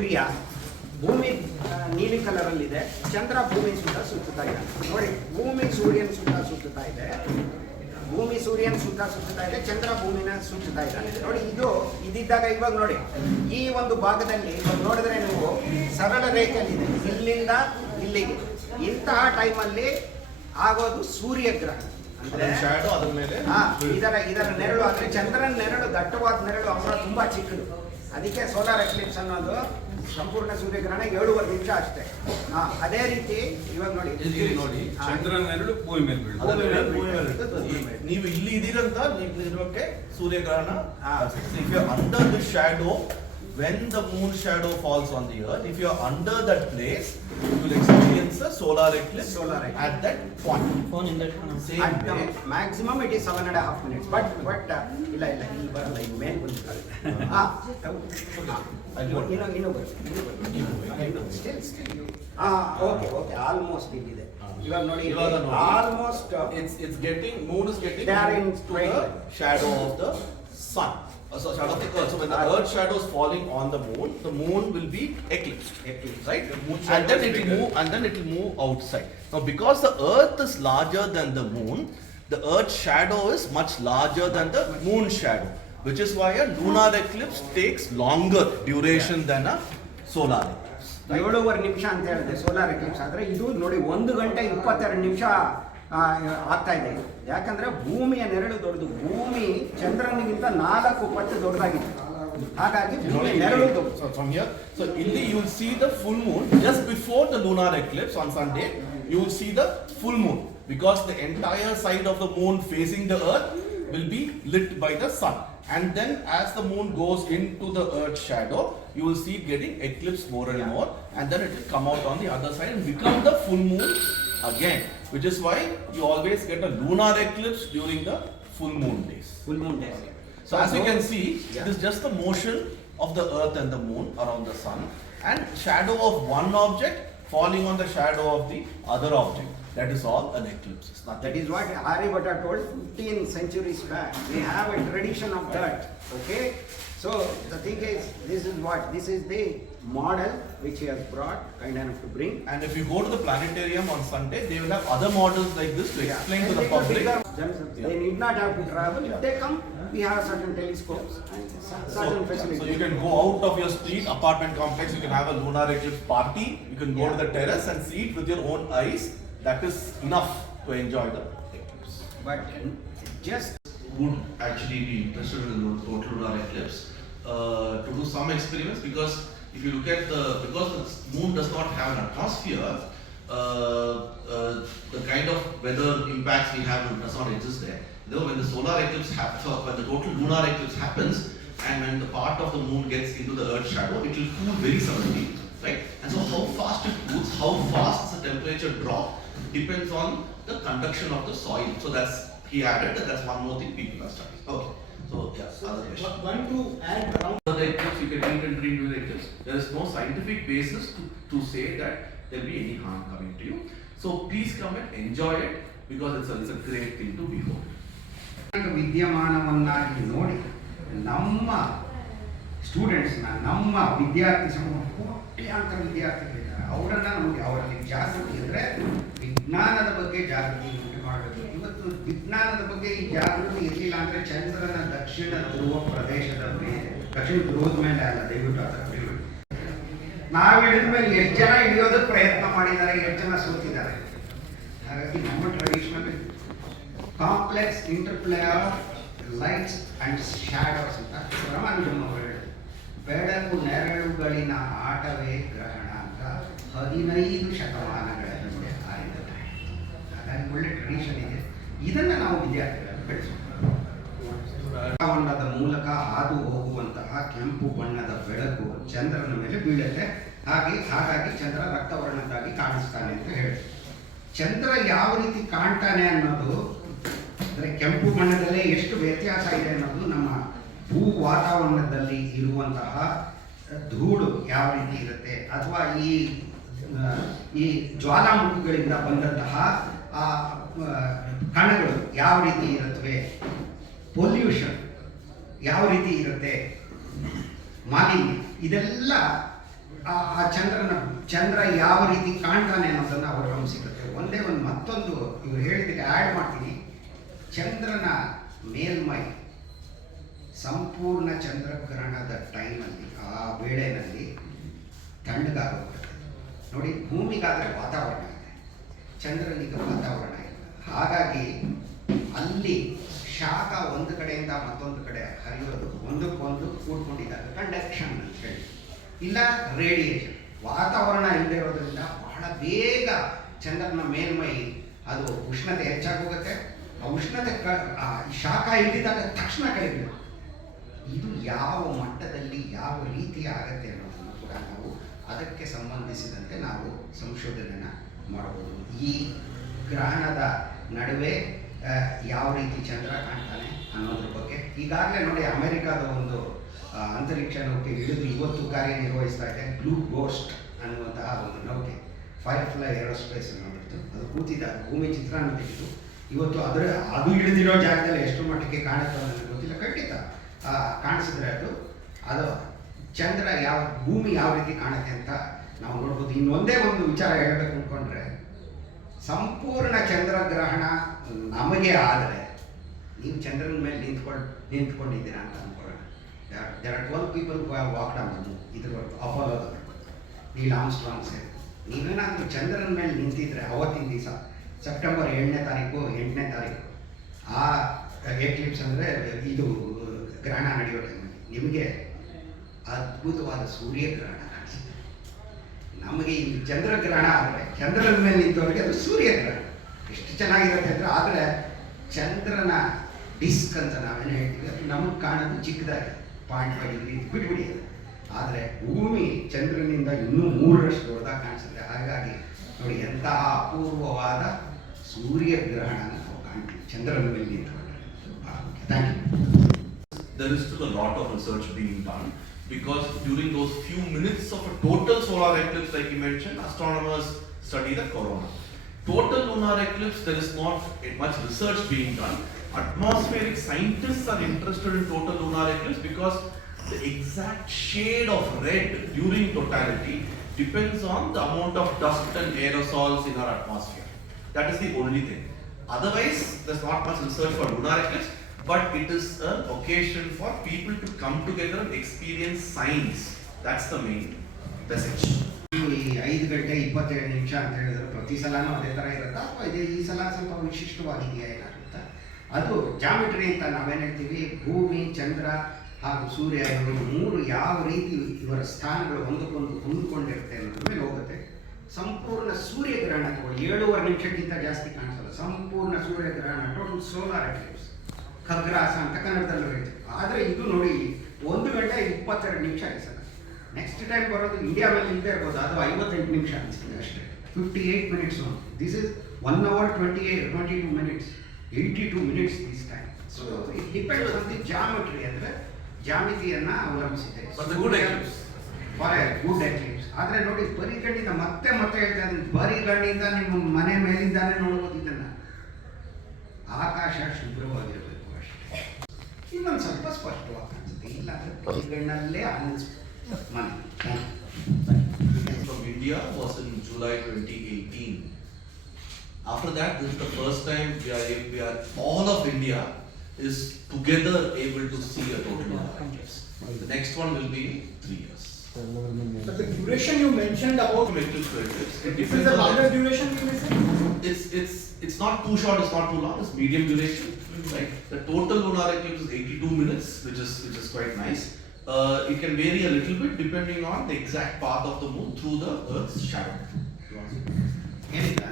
ಸೂರ್ಯ ಭೂಮಿ ನೀಲಿ ಕಲರ್ ಅಲ್ಲಿ ಇದೆ, ಚಂದ್ರ ಭೂಮಿ ಸುತ್ತ ಸುತ್ತುತ್ತಾ ಇದೆ. ನೋಡಿ, ಭೂಮಿ ಸೂರ್ಯನ ಸುತ್ತ ಸುತ್ತುತ್ತಾ ಇದೆ, ಭೂಮಿ ಸೂರ್ಯನ ಸುತ್ತ ಸುತ್ತುತ್ತಾ ಇದೆ, ಚಂದ್ರ ಭೂಮಿನ ಸುತ್ತುತ್ತಾ ಇದ್ದಾನೆ. ನೋಡಿ, ಇದಿದ್ದಾಗ ಇವಾಗ ನೋಡಿ ಈ ಒಂದು ಭಾಗದಲ್ಲಿ ನೋಡಿದ್ರೆ ನೀವು ಸರಳ ರೇಖೆಯಲ್ಲಿದೆ, ಇಲ್ಲಿಂದ ಇಲ್ಲಿಗೆ. ಇಂತಹ ಟೈಮಲ್ಲಿ ಆಗೋದು ಸೂರ್ಯಗ್ರಹಣ. ಅಂದ್ರೆ ಇದರ ನೆರಳು, ಅಂದ್ರೆ ಚಂದ್ರನ ನೆರಳು, ದಟ್ಟವಾದ ನೆರಳು ಅವರ ತುಂಬಾ ಚಿಕ್ಕದು. ಅದಕ್ಕೆ ಸೋಲಾರ್ ಎಕ್ಲಿಪ್ಸ್ ಅನ್ನೋದು ಸಂಪೂರ್ಣ ಸೂರ್ಯಗ್ರಹಣ 7.5 ನಿಮಿಷ ಅಷ್ಟೇ. ಅದೇ ರೀತಿ ಇವಾಗ ನೋಡಿ ಚಂದ್ರನ ನೆರಳು ಭೂಮಿ ಮೇಲೆ ಬೀಳುತ್ತೆ. ನೀವು ಇಲ್ಲಿ ಇದೀರಂತ ನೀವು ಇರೋಕ್ಕೆ ಸೂರ್ಯಗ್ರಹಣ. Under the shadow, when the moon shadow falls on the earth, if you are under that place, you will experience a solar eclipse at that point. Same way. Maximum it is 7.5 minutes. But ಇಲ್ಲ ಇಲ್ಲಿ ಬರಲ್ಲ, ಇದು ಮೇಲೆ ಬಂದಿದ್ದಾರೆ. Okay almost ಇಲ್ಲಿದೆ. ಇವಾಗ ನೋಡಿ, almost moon is getting to the shadow of the sun. So when the earth shadow is falling on the moon will be eclipsed, right? And then it will move outside. Now because the earth is larger than the moon, the earth shadow is much larger than the moon shadow, which is why a lunar eclipse takes longer duration than a solar eclipse. 7.5 ನಿಮಿಷ ಅಂತ ಹೇಳಿದೆ solar Eclipse ಆದ್ರೆ, ಇದು ನೋಡಿ 1 ಗಂಟೆ 22 ನಿಮಿಷ ಆಗ್ತಾ ಇದೆ. ಯಾಕಂದ್ರೆ ಭೂಮಿಯ ನೆರಳು ದೊಡ್ಡದು, ಭೂಮಿ ಚಂದ್ರನಿಗಿಂತ 4 ಪಟ್ಟು ದೊಡ್ಡದಾಗಿದೆ. ಹಾಗಾಗಿ ನೆರಳು ದೊಡ್ಡದು. So ಇಲ್ಲಿ you will see the full moon just before the lunar eclipse on Sunday. You will see the full moon because the entire side of the moon facing the earth will be lit by the sun. And then as the moon goes into the earth's shadow, you will see it getting eclipsed more and more, and then it will come out on the other side and become the full moon again, which is why you always get a lunar eclipse during the full moon days. So as you can see, it is just the motion of the earth and the moon around the sun, and shadow of one object falling on the shadow of the other object. That is all an eclipse. That is what Aryabhatta told 15 centuries back. We have a tradition of that. Okay? So the thing is, this is the model which he has brought, kind enough to bring. And if you go to the planetarium on Sunday, they will have other models like this to explain to the public. They need not have to travel. If they come, we have certain telescopes and certain facilities. So you can go out of your street, apartment complex, you can have a lunar eclipse party. You can go to the terrace and see it with your own eyes. That is enough to enjoy the eclipse. But just would actually be interested in the total lunar eclipse to do some experiments, because if you look at because the moon does not have an atmosphere, the kind of weather impacts we have does not exist there. Though when the solar eclipse happens, when the total lunar eclipse happens, and when the part of the moon gets into the earth's shadow, it will cool very suddenly, right? And so how fast it cools, how fast the temperature drop, depends on the conduction of the soil. So he added that's one more thing people are studying. Okay. So other question. One to add around the eclipse, you can eat and drink during the eclipse. There is no scientific basis to say that there will be any harm coming to you. So please come and enjoy it, because it's a great thing to behold. ವಿದ್ಯಮಾನವನ್ನಾಗಿ ನೋಡಿ ನಮ್ಮ ಸ್ಟೂಡೆಂಟ್ಸ್ನ, ನಮ್ಮ ವಿದ್ಯಾರ್ಥಿ ಕೋಟ್ಯಾಂತರ ವಿದ್ಯಾರ್ಥಿಗಳಿದ್ದಾರೆ, ಅವರನ್ನು ನೋಡಿ ಅವರಲ್ಲಿ ಜಾಗೃತಿ ಅಂದರೆ ವಿಜ್ಞಾನದ ಬಗ್ಗೆ ಜಾಗೃತಿ ಉಂಟು ಮಾಡಬೇಕು. ಇವತ್ತು ವಿಜ್ಞಾನದ ಬಗ್ಗೆ ಈ ಜಾಗೃತಿ ಇರಲಿಲ್ಲ ಅಂದರೆ ಚಂದ್ರನ ದಕ್ಷಿಣ ಧ್ರುವ ಪ್ರದೇಶದ ಮೇಲೆ, ದಕ್ಷಿಣ ಧ್ರುವದ ಮೇಲೆ ಅಲ್ಲ, ದಯವಿಟ್ಟು ಆ ಥರ ಬಿಡಬೇಕು. ನಾವು ಹಿಡಿದ ಮೇಲೆ ಎಷ್ಟು ಜನ ಹಿಡಿಯೋದಕ್ಕೆ ಪ್ರಯತ್ನ ಮಾಡಿದ್ದಾರೆ, ಎಷ್ಟು ಜನ ಸೋತಿದ್ದಾರೆ. ಹಾಗಾಗಿ ನಮ್ಮ traditional complex interplay of lights and shadows ಅಂತ ರಾಮಾನುಜಮ್ ಅವರು ಹೇಳಿದರು. ಬೆಳಕು ನೆರಳುಗಳಿನ ಆಟವೇ ಗ್ರಹಣ ಅಂತ 15 ಶತಮಾನಗಳ ಹಿಂದೆ ಆರಿದ್ದಾರೆ. ಹಾಗಾಗಿ ಒಳ್ಳೆ ಟ್ರೆಡಿಷನ್ ಇದೆ, ಇದನ್ನು ನಾವು ವಿದ್ಯಾರ್ಥಿಗಳನ್ನು ಬೆಳೆಸೋಣ. ಬಣ್ಣದ ಮೂಲಕ ಹಾದು ಹೋಗುವಂತಹ ಕೆಂಪು ಬಣ್ಣದ ಬೆಳಕು ಚಂದ್ರನ ಮೇಲೆ ಬೀಳುತ್ತೆ. ಹಾಗಾಗಿ ಚಂದ್ರ ರಕ್ತವರ್ಣದ್ದಾಗಿ ಕಾಣಿಸ್ತಾನೆ ಅಂತ ಹೇಳಿ, ಚಂದ್ರ ಯಾವ ರೀತಿ ಕಾಣ್ತಾನೆ ಅನ್ನೋದು, ಅಂದರೆ ಕೆಂಪು ಬಣ್ಣದಲ್ಲೇ ಎಷ್ಟು ವ್ಯತ್ಯಾಸ ಇದೆ ಅನ್ನೋದು, ನಮ್ಮ ಭೂ ವಾತಾವರಣದಲ್ಲಿ ಇರುವಂತಹ ಧೂಳು ಯಾವ ರೀತಿ ಇರುತ್ತೆ, ಅಥವಾ ಈ ಜ್ವಾಲಾಮುಖಿಗಳಿಂದ ಬಂದಂತಹ ಕಣಗಳು ಯಾವ ರೀತಿ ಇರುತ್ತವೆ, ಪೊಲ್ಯೂಷನ್ ಯಾವ ರೀತಿ ಇರುತ್ತೆ, ಮಾಲಿನ್ಯ, ಇದೆಲ್ಲ ಆ ಚಂದ್ರ ಯಾವ ರೀತಿ ಕಾಣ್ತಾನೆ ಅನ್ನೋದನ್ನು ಅವಲಂಬಿಸಿರುತ್ತೆ. ಒಂದೇ ಒಂದು ಮತ್ತೊಂದು ಇವ್ರು ಹೇಳಿದ್ದಕ್ಕೆ ಆ್ಯಡ್ ಮಾಡ್ತೀನಿ. ಚಂದ್ರನ ಮೇಲ್ಮೈ ಸಂಪೂರ್ಣ ಚಂದ್ರಗ್ರಹಣದ ಟೈಮಲ್ಲಿ ಆ ವೇಳೆಯಲ್ಲಿ ತಣ್ಣಗಾಗುತ್ತೆ. ನೋಡಿ, ಭೂಮಿಗಾದರೆ ವಾತಾವರಣ ಇದೆ, ಚಂದ್ರನಿಗೆ ವಾತಾವರಣ ಇಲ್ಲ. ಹಾಗಾಗಿ ಅಲ್ಲಿ ಶಾಖ ಒಂದು ಕಡೆಯಿಂದ ಮತ್ತೊಂದು ಕಡೆ ಹರಿಯೋದು, ಒಂದಕ್ಕೊಂದು ಕೂಡ್ಕೊಂಡಿದ್ದಾಗ ಕಂಡಕ್ಷನ್ ಅಂತ ಹೇಳಿ, ಇಲ್ಲ ರೇಡಿಯೇಷನ್. ವಾತಾವರಣ ಇಲ್ಲದೆ ಇರೋದ್ರಿಂದ ಬಹಳ ಬೇಗ ಚಂದ್ರನ ಮೇಲ್ಮೈ ಅದು ಉಷ್ಣತೆ ಹೆಚ್ಚಾಗೋಗುತ್ತೆ. ಆ ಉಷ್ಣತೆ ಶಾಖ ಇಲ್ಲಿದ್ದಾಗ ತಕ್ಷಣ ಕಡಿಮೆ. ಇದು ಯಾವ ಮಟ್ಟದಲ್ಲಿ ಯಾವ ರೀತಿ ಆಗತ್ತೆ ಅನ್ನೋದನ್ನು ಕೂಡ ನಾವು ಅದಕ್ಕೆ ಸಂಬಂಧಿಸಿದಂತೆ ನಾವು ಸಂಶೋಧನೆಯನ್ನು ಮಾಡಬಹುದು. ಈ ಗ್ರಹಣದ ನಡುವೆ ಯಾವ ರೀತಿ ಚಂದ್ರ ಕಾಣ್ತಾನೆ ಅನ್ನೋದ್ರ ಬಗ್ಗೆ ಈಗಾಗಲೇ ನೋಡಿ, ಅಮೆರಿಕಾದ ಒಂದು ಅಂತರಿಕ್ಷ ನೌಕೆ ಇಳಿದು ಇವತ್ತು ಕಾರ್ಯನಿರ್ವಹಿಸ್ತಾ ಇದೆ. ಬ್ಲೂ ಗೋಸ್ಟ್ ಅನ್ನುವಂತಹ ಒಂದು ನೌಕೆ, ಫೈರ್ಫ್ಲೈ ಏರೋಸ್ಪೇಸ್ ಅನ್ನೋದು. ಅದು ಕೂತಿದ್ದ ಭೂಮಿ ಚಿತ್ರಾನ್ನ ತೆಗೆದು ಇವತ್ತು ಅದು ಇಳಿದಿರೋ ಜಾಗದಲ್ಲಿ ಎಷ್ಟು ಮಟ್ಟಿಗೆ ಕಾಣುತ್ತೋ ನನಗೆ ಗೊತ್ತಿಲ್ಲ. ಖಂಡಿತ ಕಾಣಿಸಿದ್ರೆ ಅದು ಚಂದ್ರ ಭೂಮಿ ಯಾವ ರೀತಿ ಕಾಣುತ್ತೆ ಅಂತ ನಾವು ನೋಡ್ಬೋದು. ಇನ್ನೊಂದೇ ಒಂದು ವಿಚಾರ ಹೇಳಬೇಕು ಅಂದ್ಕೊಂಡ್ರೆ, ಸಂಪೂರ್ಣ ಚಂದ್ರಗ್ರಹಣ ನಮಗೆ ಆದರೆ ನೀವು ಚಂದ್ರನ ಮೇಲೆ ನಿಂತ್ಕೊಂಡಿದ್ದೀರಾ ಅಂತ ಅಂದ್ಕೊಳ್ಳೋಣ. there are 12 people who have walked on the moon. ಇದುವರೆಗೂ ಅಪೋಲೋದವರು, ನೀಲ್ ಆರ್ಮ್ಸ್ಟ್ರಾಂಗ್ ಸೇರಿ ನೀವೇನಾದರೂ ಚಂದ್ರನ ಮೇಲೆ ನಿಂತಿದ್ರೆ ಅವತ್ತಿನ ದಿವಸ ಸೆಪ್ಟೆಂಬರ್ 7ನೇ ತಾರೀಕು ಆ ಎಕ್ಲಿಪ್ಸ್ ಅಂದರೆ ಇದು ಗ್ರಹಣ ನಡೆಯೋ ಟೈಮಲ್ಲಿ ನಿಮಗೆ ಅದ್ಭುತವಾದ ಸೂರ್ಯಗ್ರಹಣ ಕಾಣಿಸುತ್ತೆ. ನಮಗೆ ಇಲ್ಲಿ ಚಂದ್ರಗ್ರಹಣ ಆದರೆ ಚಂದ್ರನ ಮೇಲೆ ನಿಂತವರಿಗೆ ಅದು ಸೂರ್ಯಗ್ರಹಣ ಎಷ್ಟು ಚೆನ್ನಾಗಿರುತ್ತೆ ಅಂದರೆ, ಆದರೆ ಚಂದ್ರನ ಡಿಸ್ಕ್ ಅಂತ ನಾವೇನು ಹೇಳ್ತೀವಿ, ಅದು ನಮಗೆ ಕಾಣೋದು ಚಿಕ್ಕದಾಗಿ 0.5 ಡಿಗ್ರಿ ಬಿಟ್ಬಿಡಿ ಅದು. ಆದರೆ ಭೂಮಿ ಚಂದ್ರನಿಂದ ಇನ್ನೂ 3ರಷ್ಟು ದೊಡ್ಡದಾಗಿ ಕಾಣಿಸುತ್ತೆ. ಹಾಗಾಗಿ ನೋಡಿ, ಎಂತಹ ಅಪೂರ್ವವಾದ ಸೂರ್ಯಗ್ರಹಣ ನಾವು ಕಾಣ್ತೀವಿ ಚಂದ್ರನ ಮೇಲೆ ನಿಂತ್ಕೊಂಡ್ರೆ. Thank you. There is still a lot of research being done, because during those few minutes of a total solar eclipse, like you mentioned, astronomers study the corona. Total lunar eclipse, there is not much research being done. Atmospheric scientists are interested in total lunar eclipse because the exact shade of red during totality depends on the amount of dust and aerosols in our atmosphere. That is the only thing. Otherwise, there's not much research for lunar eclipse, but it is an occasion for people to come together and experience science. That's the main message. ಈ 5:27 ಅಂತ ಹೇಳಿದ್ರೆ ಪ್ರತಿ ಸಲನೂ ಅದೇ ಥರ ಇರುತ್ತಾ, ಅಥವಾ ಈ ಸಲ ಸ್ವಲ್ಪ ವಿಶಿಷ್ಟವಾಗಿದೆಯಾ ಏನಾಗುತ್ತೆ? ಅದು ಜಾಮಿಟ್ರಿ ಅಂತ ನಾವೇನು ಹೇಳ್ತೀವಿ. ಭೂಮಿ, ಚಂದ್ರ ಹಾಗೂ ಸೂರ್ಯ ಇವರು 3 ಯಾವ ರೀತಿ ಇವರ ಸ್ಥಾನಗಳು ಒಂದಕ್ಕೊಂದು ಹೊಂದಿಕೊಂಡಿರುತ್ತೆ ಅನ್ನೋದ್ರ ಮೇಲೆ ಹೋಗುತ್ತೆ. ಸಂಪೂರ್ಣ ಸೂರ್ಯಗ್ರಹಣ 7.5 ನಿಮಿಷಕ್ಕಿಂತ ಜಾಸ್ತಿ ಕಾಣಿಸಲ್ಲ. ಸಂಪೂರ್ಣ ಸೂರ್ಯಗ್ರಹಣ, ಟೋಟಲ್ ಸೋಲಾರ್ ಎಕ್ಲಿಪ್ಸ್, ಖಗ್ರಾಸ ಅಂತ ಕನ್ನಡದಲ್ಲೂ ಹೇಳ್ತೀವಿ. ಆದರೆ ಇದು ನೋಡಿ 1:22 ಆಗಿದೆ. ನೆಕ್ಸ್ಟ್ ಟೈಮ್ ಬರೋದು ಇಂಡಿಯಾ ಮೇಲೆ ಇಲ್ಲದೆ ಇರ್ಬೋದು, ಅದು 58 ನಿಮಿಷ ಅನಿಸ್ತದೆ ಅಷ್ಟೇ. 58 minutes. This is 1 hour 22 minutes, 82 minutes this time. So it depends on the geometry, ಅಂದರೆ ಜಾಮಿತಿಯನ್ನು ಅವಲಂಬಿಸಿದೆ. But the good eclipse. For A good Eclipse. ಆದರೆ ನೋಡಿ, ಬರಿಗಣ್ಣಿಂದ ಮತ್ತೆ ಹೇಳ್ತಾ ಇದ್ದೀನಿ, ಬರಿಗಣ್ಣಿಂದ ನಿಮ್ಮ ಮನೆ ಮೇಲಿಂದಾನೇ ನೋಡ್ಬೋದು ಇದನ್ನು. ಆಕಾಶ ಶುಭ್ರವಾಗಿರಬೇಕು ಅಷ್ಟೇ. ಇನ್ನೊಂದು ಸ್ವಲ್ಪ ಸ್ಪಷ್ಟವಾಗಿ ಕಾಣಿಸುತ್ತೆ, ಇಲ್ಲಾಂದರೆ ಬರಿಗಣ್ಣಲ್ಲೇ ಅನ್ನಿಸ್ಬೇಕು ಮನೆ. From India was in July 2018. After that, this is the first time we are all of India is together able to see a total lunar eclipse. The next one will be 3 years. But the duration you mentioned about From eclipse to eclipse, it this is depends the on longer duration you may say? it's not too short, it's not too long, it's medium duration. Right? The total lunar eclipse is 82 minutes, which is quite nice. It can vary a little bit depending on the exact path of the moon through the Earth's shadow. ಏನಿಲ್ಲ